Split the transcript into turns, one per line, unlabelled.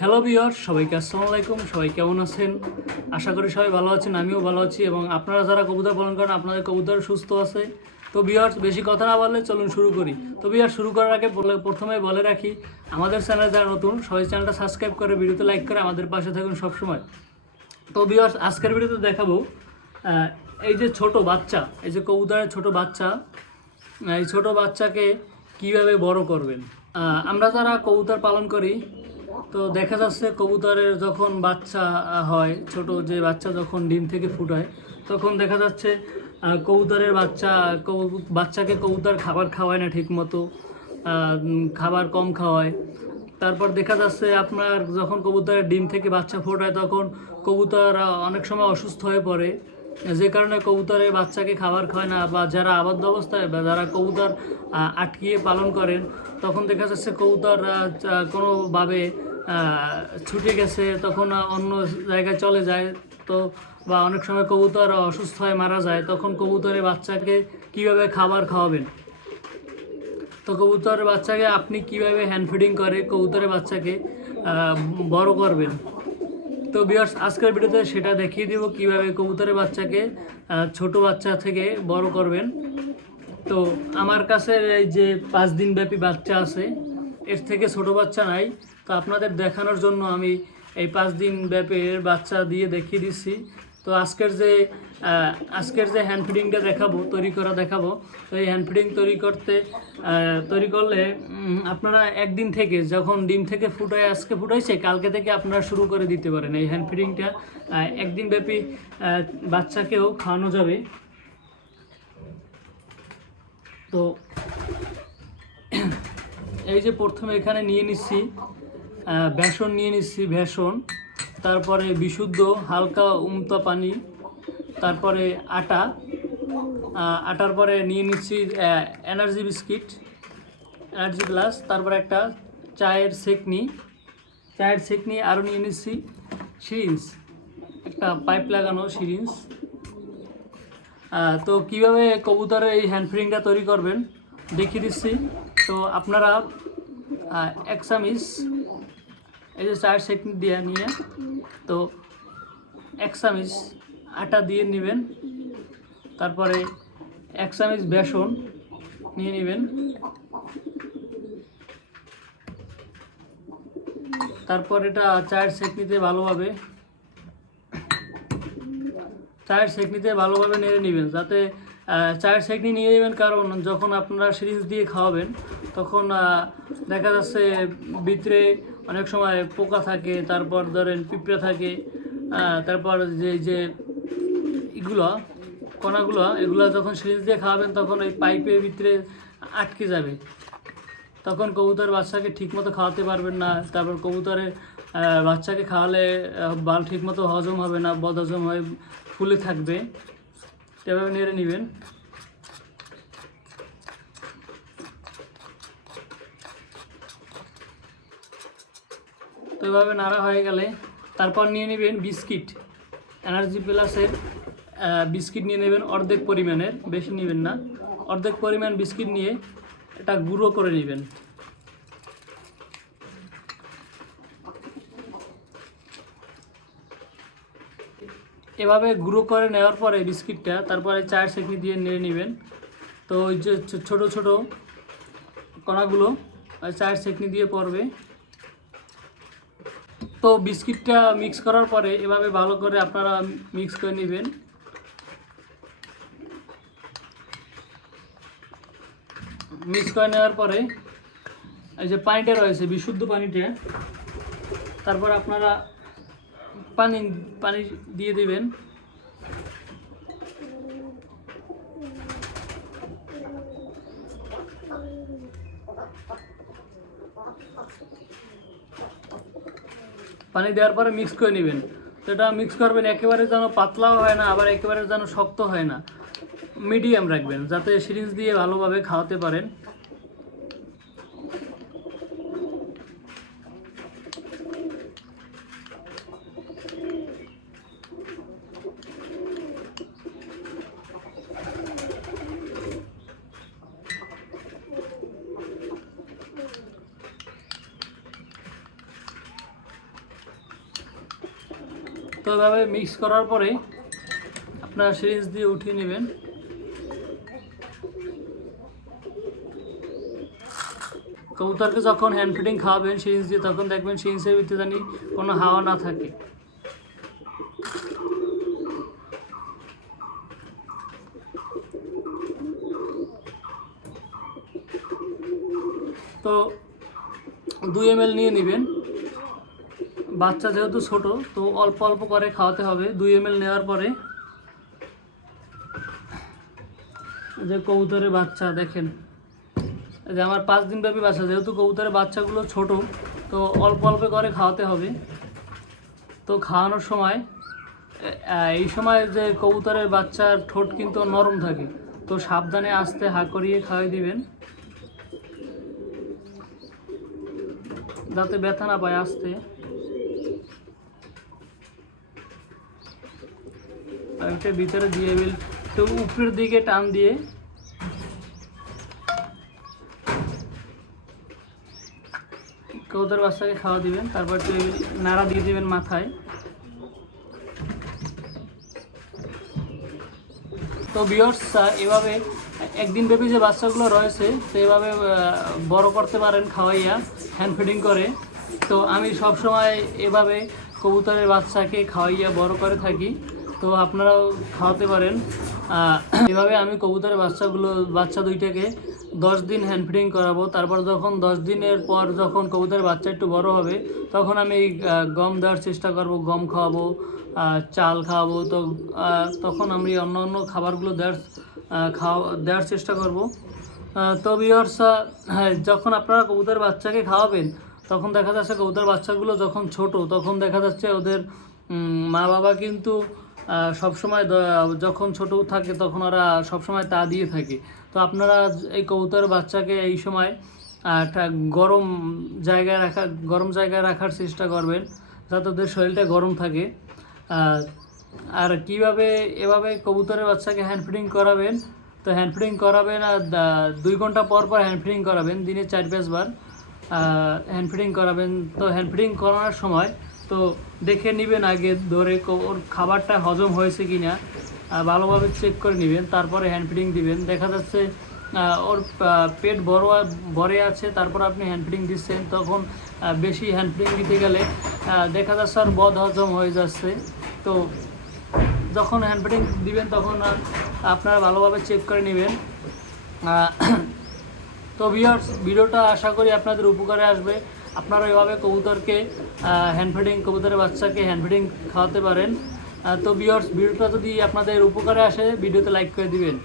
Hello বিয়র সবাইকে আসসালামু আলাইকুম। সবাই কেমন আছেন? আশা করি সবাই ভালো আছেন, আমিও ভালো আছি এবং আপনারা যারা কবুতর পালন করেন, আপনাদের কবুতর সুস্থ আছে। তো বিয়ার বেশি কথা না বললে চলুন শুরু করি। তো বিয়ার শুরু করার আগে প্রথমে বলে রাখি, আমাদের চ্যানেল যারা নতুন, সবাই চ্যানেলটা সাবস্ক্রাইব করে, ভিডিওতে লাইক করে আমাদের পাশে থাকুন সবসময়। তো বিয়ার আজকের ভিডিওতে দেখাবো এই যে ছোট বাচ্চা, এই যে কবুতরের ছোট বাচ্চা এই ছোট বাচ্চাকে কীভাবে বড় করবেন? আমরা যারা কবুতর পালন করি তো দেখা যাচ্ছে কবুতরের যখন বাচ্চা হয়, ছোট যে বাচ্চা যখন ডিম থেকে ফুটায়, তখন দেখা যাচ্ছে কবুতরের বাচ্চা বাচ্চাকে কবুতর খাবার খাওয়ায় না ঠিক মতো খাবার কম খাওয়ায়। তারপর দেখা যাচ্ছে আপনার যখন কবুতরের ডিম থেকে বাচ্চা ফোটায়, তখন কবুতর অনেক সময় অসুস্থ হয়ে পড়ে। যে কারণে কবুতরের বাচ্চাকে খাবার খায় না বা যারা আবদ্ধ অবস্থায় বা যারা কবুতর আটকিয়ে পালন করেন, তখন দেখা যাচ্ছে কবুতর কোনোভাবে ছুটে গেছে, তখন অন্য জায়গায় চলে যায়, তো বা অনেক সময় কবুতর অসুস্থ হয়ে মারা যায়, তখন কবুতরের বাচ্চাকে কীভাবে খাবার খাওয়াবেন? তো কবুতরের বাচ্চাকে আপনি কীভাবে হ্যান্ড ফিডিং করে, কবুতরের বাচ্চাকে বড় করবেন? তো বিয়ার্স আজকের ভিডিওতে সেটা দেখিয়ে দিব কীভাবে কবুতরের বাচ্চাকে ছোট বাচ্চা থেকে বড় করবেন। তো আমার কাছে এই যে পাঁচ দিন ব্যাপী বাচ্চা আছে, এর থেকে ছোট বাচ্চা নাই। তো আপনাদের দেখানোর জন্য আমি এই পাঁচ দিন ব্যাপের বাচ্চা দিয়ে দেখিয়ে দিচ্ছি। তো আজকের যে আজকের যে হ্যান্ড ফিডিংটা দেখাবো, তৈরি করা দেখাবো, তো এই হ্যান্ড ফিডিং তৈরি করতে তৈরি করলে আপনারা একদিন থেকে যখন ডিম থেকে ফুটায় আজকে ফুটাইছে কালকে থেকে আপনারা শুরু করে দিতে পারেন। এই হ্যান্ড ফিডিংটা একদিন ব্যাপী বাচ্চাকেও খাওয়ানো যাবে। তো, এই যে প্রথমে এখানে নিয়ে নিচ্ছি বেসন নিয়ে নিচ্ছি, বেসন। তারপরে বিশুদ্ধ হালকা উমতা পানি, তারপরে আটা আটার পরে নিয়ে নিচ্ছি এনার্জি বিস্কিট এনার্জি গ্লাস তারপরে একটা চায়ের সেকনি চায়ের সেকনি আরও নিয়ে নিচ্ছি সিরিঞ্জ একটা পাইপ লাগানো সিরিঞ্জ তো কীভাবে কবুতরের এই হ্যান্ড ফিডিংটা তৈরি করবেন, দেখিয়ে দিচ্ছি। তো আপনারা এক চামিচ এই যে চার সেট দিয়ে নিয়ে, তো এক চামিচ আটা দিয়ে নেবেন, তারপরে এক চামিচ বেসন নিয়ে নেবেন, তারপর এটা চায়ের সেকনিতে ভালোভাবে, চায়ের সেকনিতে ভালোভাবে নেড়ে নেবেন, যাতে চায়ের সেকনি নিয়ে নেবেন কারণ যখন আপনারা সিরিজ দিয়ে খাওয়াবেন, তখন দেখা যাচ্ছে ভিতরে অনেক সময় পোকা থাকে, তারপর ধরেন পিঁপড়ে থাকে তারপর যে যে এগুলো, কণাগুলো, এগুলো যখন সিরিঞ্জ দিয়ে খাওয়াবেন তখন ওই পাইপের ভিতরে আটকে যাবে। তখন কবুতর বাচ্চাকে ঠিকমতো খাওয়াতে পারবেন না, তারপর কবুতরের বাচ্চাকে খাওয়ালে বাল ঠিকমতো হজম হবে না বদ হজম হয়ে ফুলে থাকবে। এভাবে নেড়ে নেবেন। তো এভাবে নাড়া হয়ে গেলে তারপর নিয়ে নেবেন বিস্কিট। এনার্জি প্লাসের বিস্কিট নিয়ে নেবেন অর্ধেক পরিমাণের, বেশি নেবেন না। অর্ধেক পরিমাণ বিস্কিট নিয়ে এটা গুঁড়ো করে নেবেন। এভাবে গুঁড়ো করে নেওয়ার পরে বিস্কিটটা তারপরে চায়ের সেকনি দিয়ে নেড়ে নেবেন। তো ওই যে ছোটো ছোটো কণাগুলো চায়ের সেকনি দিয়ে পড়বে। তো বিস্কিটটা মিক্স করার পরে এভাবে ভালো করে আপনারা মিক্স করে নেবেন। মিক্স করে নেওয়ার পরে এই যে পানিটা রয়েছে, বিশুদ্ধ পানিটা, তারপর আপনারা পানি পানি দিয়ে দিবেন। পানি দেওয়ার পরে মিক্স করে নেবেন। তো এটা মিক্স করবেন, একেবারে যেন পাতলাও হয় না, আবার একেবারে যেন শক্ত হয় না। মিডিয়াম রাখবেন, যাতে সিরিঞ্জ দিয়ে ভালোভাবে খাওয়াতে পারেন। তো এভাবে মিক্স করার পরে আপনারা সিরিঞ্জ দিয়ে উঠিয়ে নেবেন। কবুতরকে যখন হ্যান্ড ফিডিং খাওয়াবেন সিরিঞ্জ দিয়ে, তখন দেখবেন সিরিঞ্জের ভিতরে জানি কোনো হাওয়া না থাকে। তো দুই এম নিয়ে নেবেন। বাচ্চা যেহেতু ছোট, তো অল্প অল্প করে খাওয়াতে হবে। দুই এম নেওয়ার পরে যে কবুতরের বাচ্চা, দেখেন। যে আমার পাঁচ দিন ব্যাপী বাচ্চা, যেহেতু কবুতরের বাচ্চাগুলো ছোট, তো অল্প অল্প করে খাওয়াতে হবে। তো খাওয়ানোর সময় এই সময় যে কবুতরের বাচ্চার ঠোঁট কিন্তু নরম থাকে। তো সাবধানে আস্তে হা করিয়ে খাওয়াই দিবেন। যাতে ব্যথা না পায় আস্তে। একটা ভিতরে দিয়ে তো উপরের দিকে টান দিয়ে। কবুতর বাচ্চাকে খাওয়া দিবেন, তারপর টেবিল নাড়া দিয়ে দিবেন মাথায়। তো বিয়র্স এভাবে একদিন ব্যাপী যে বাচ্চাগুলো রয়েছে তো এভাবে বড় করতে পারেন, খাওয়াইয়া হ্যান্ড ফিডিং করে। তো আমি সব সময় এভাবে কবুতরের বাচ্চাকে খাওয়াইয়া বড় করে থাকি। তো আপনারাও খাওয়াতে পারেন। এভাবে আমি কবুতরের বাচ্চাগুলো, বাচ্চা দুইটাকে দশ দিন হ্যান্ড ফিডিং করাবো। তারপর যখন দশ দিনের পর যখন কবুতরের বাচ্চা একটু বড় হবে, তখন আমি গম দেওয়ার চেষ্টা করব, গম খাওয়াবো চাল খাওয়াবো। তো তখন আমি অন্য অন্য খাবারগুলো দেওয়ার খাওয়া, দেওয়ার চেষ্টা করব। তো ভিওর্স হ্যাঁ যখন আপনারা কবুতর বাচ্চাকে খাওয়াবেন, তখন দেখা যাচ্ছে কবুতর বাচ্চাগুলো যখন ছোট, তখন দেখা যাচ্ছে ওদের মা বাবা কিন্তু সবসময় যখন ছোট থাকে তখন ওরা সবসময় তা দিয়ে থাকে। তো আপনারা এই কবুতর বাচ্চাকে এই সময় একটা গরম জায়গায় রাখা, গরম জায়গায় রাখার চেষ্টা করবেন যাতে ওদের শরীরটা গরম থাকে। আর কীভাবে এভাবে কবুতরের বাচ্চাকে হ্যান্ড ফিডিং করাবেন? তো হ্যান্ড ফিডিং করাবেন আর দুই ঘণ্টা পর পর হ্যান্ড ফিডিং করাবেন, দিনে চার পাঁচবার। হ্যান্ড ফিডিং করাবেন। তো হ্যান্ড ফিডিং করানোর সময় তো দেখে নেবেন আগে, ধরে ওর খাবারটা হজম হয়েছে কি না ভালোভাবে চেক করে নেবেন, তারপরে হ্যান্ড ফিডিং দিবেন। দেখা যাচ্ছে ওর পেট বড় ভরে আছে, তারপর আপনি হ্যান্ড ফিডিং দিচ্ছেন, তখন বেশি হ্যান্ড ফিডিং দিতে গেলে দেখা যাচ্ছে আর বদ হজম হয়ে যাচ্ছে। তো যখন হ্যান্ড ফিডিং দিবেন, তখন আপনারা ভালোভাবে চেক করে নেবেন। তো ভিউয়ার্স ভিডিওটা আশা করি আপনাদের উপকারে আসবে। আপনারা এভাবে কবুতরকে হ্যান্ড ফিডিং কবুতরের বাচ্চাকে হ্যান্ড ফিডিং খাওয়াতে পারেন। তো ভিউয়ার্স ভিডিওটা যদি আপনাদের উপকারে আসে, ভিডিওতে লাইক করে দিবেন।